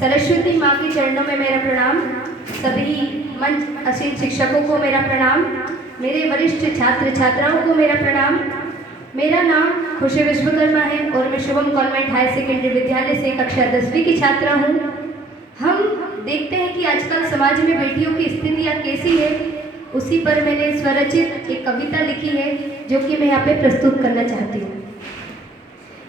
सरस्वती माँ के चरणों में मेरा प्रणाम। सभी मंच आसीन शिक्षकों को मेरा प्रणाम। मेरे वरिष्ठ छात्र छात्राओं को मेरा प्रणाम। मेरा नाम खुशी विश्वकर्मा है और मैं शुभम कॉन्वेंट हायर सेकेंडरी विद्यालय से कक्षा 10वीं की छात्रा हूँ। हम देखते हैं कि आजकल समाज में बेटियों की स्थितियाँ कैसी है, उसी पर मैंने स्वरचित एक कविता लिखी है जो कि मैं यहाँ पे प्रस्तुत करना चाहती हूँ।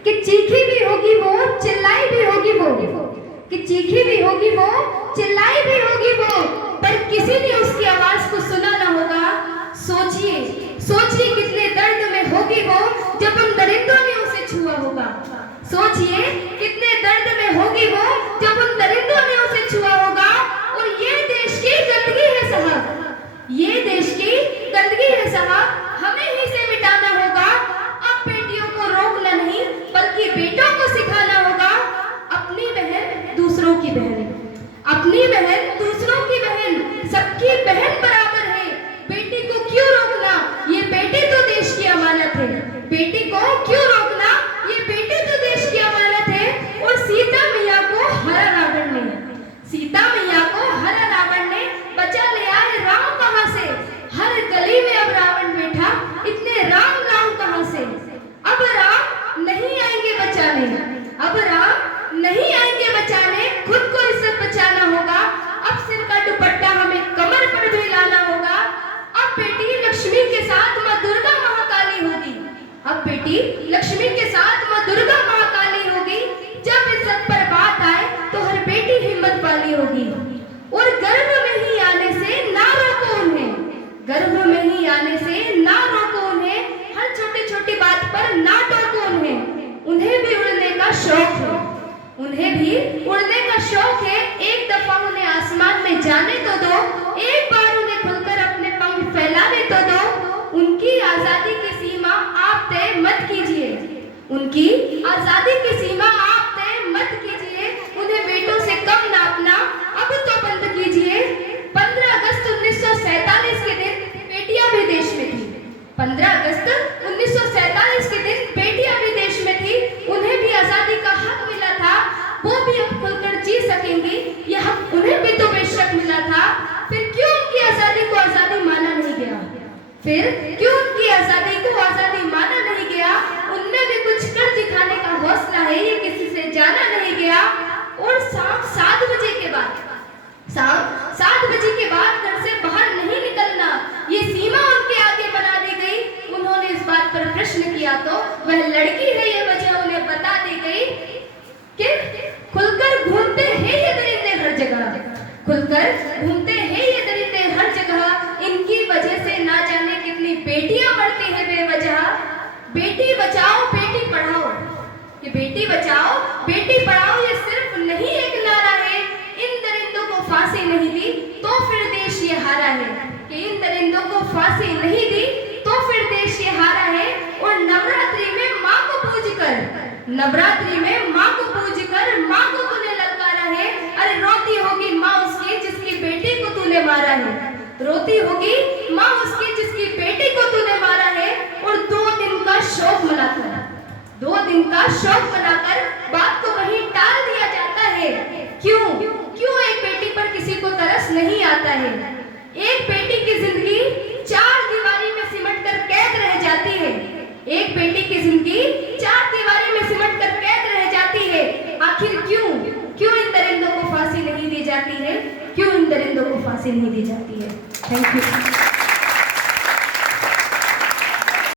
कि चीखी भी होगी वो, चिल्लाई भी होगी वो, कि चीखी भी होगी वो, चिल्लाई भी होगी वो, पर किसी ने उसकी आवाज को सुना ना होगा। सोचिए सोचिए कितने दर्द में होगी वो जब उन दरिंदों ने उसे छुआ होगा। सोचिए कितने दर्द में होगी वो जब उन दरिंदों ने उसे छुआ होगा। और ये देश की गंदगी है साहब, ये देश की गंदगी है साहब, हमें ही से मिटाना होगा। अब बेटियों को रोकना नहीं बल्कि बेटों को सिखाना होगा। अपनी बहन दूसरों की बहन, अपनी बहन दूसरों की बहन, सबकी बहन बराबर है। बेटी को क्यों रोकना, ये बेटी तो देश की अमानत है। बेटी को क्यों रोकना, ये बेटी तो देश की अमानत है। और सीता मैया को हरा रावण ने, सीता मैया को हरा रावण ने बचा ले आए राम कहां से। हर गली में अब रावण बैठा, इतने राम नाम कहां से। अब राम नहीं आएंगे बचाने, अब राम नहीं आएंगे बचाने, खुद को इससे बचाना होगा। अब सिर का दुपट्टा हमें कमर पर भी लाना होगा। अब बेटी लक्ष्मी के साथ माँ दुर्गा महाकाली होगी, अब बेटी लक्ष्मी के साथ माँ दुर्गा महाकाली होगी। जब इज्जत पर बात आए तो हर बेटी हिम्मत वाली होगी। और गर्भ में ही आने से ना रोको उन्हें, गर्भ में ही आने से ना रोको उन्हें। हर छोटी छोटी बात पर ना टोको उन्हें। उन्हें भी उड़ने का शौक है, उन्हें भी उड़ने का शौक है। एक दफा उन्हें आसमान में जाने तो दो, एक बार उन्हें खुलकर अपने पंख फैलाने तो दो। उनकी आजादी की सीमा आप तय मत कीजिए, उनकी आजादी की सीमा आप तय मत कीजिए। उन्हें बेटों से कम नापना अब तो बंद कीजिए। 15 अगस्त 1947 के दिन बेटियां भी देश में थी, 15 अगस्त 1947 के दिन बेटियां भी देश में थी। उन्हें भी आजादी का हक मिला था, वो भी अब खुलकर जी सकेंगी, यह हक उन्हें भी तो बेशक मिला था। फिर क्यों उनकी आजादी को आजादी माना नहीं गया, फिर क्यों उनकी आजादी को आजादी माना नहीं गया। उनमें भी कुछ कर दिखाने का हौसला है, ये किसी से जाना नहीं गया। और शाम 7 बजे के बाद, शाम 7 बजे के बाद घर से बाहर नहीं निकलना, ये सीमा उनके आगे बना दी गई। उन्होंने इस बात पर प्रश्न किया तो वह लड़की है ये वजह उन्हें बता दी गई। कि खुलकर घूमते हैं ये दरिंदे हर जगह, खुलकर घूमते हैं ये दरिंदे हर जगह। इनकी वजह से ना जाने कितनी बेटियां मरती हैं बेवजह। बेटी बचाओ बेटी पढ़ाओ, ये बेटी बचाओ बेटी पढ़ाओ ये सिर्फ नहीं एक नारा है। इन दरिंदों को फांसी नहीं दी तो फिर देश ये हारा है, कि इन दरिंदों को फांसी नहीं दी तो फिर देश ये हारा है। और नवरात्रि में माँ को पूज कर, नवरात्रि में माँ को पूज कर माँ को तूने ललकारा है। अरे रोती होगी माँ उसकी जिसकी बेटी को तूने मारा है, रोती होगी माँ उसकी जिसकी बेटी को तूने मारा है। और 2 दिन का शोक मनाकर, 2 दिन का शोक मनाकर बात को वहीं टाल दिया जाता है। क्यों क्यों एक बेटी पर किसी को तरस नहीं आता है। एक बेटी की जिंदगी 4 दीवारी में सिमट कर कैद रह जाती है, एक बेटी की जिंदगी 4 दीवारी में सिमट कर कैद रह जाती है। आखिर क्यों क्यों इन दरिंदों को फांसी नहीं दी जाती है, क्यों इन दरिंदों को फांसी नहीं दी जाती है। Thank you.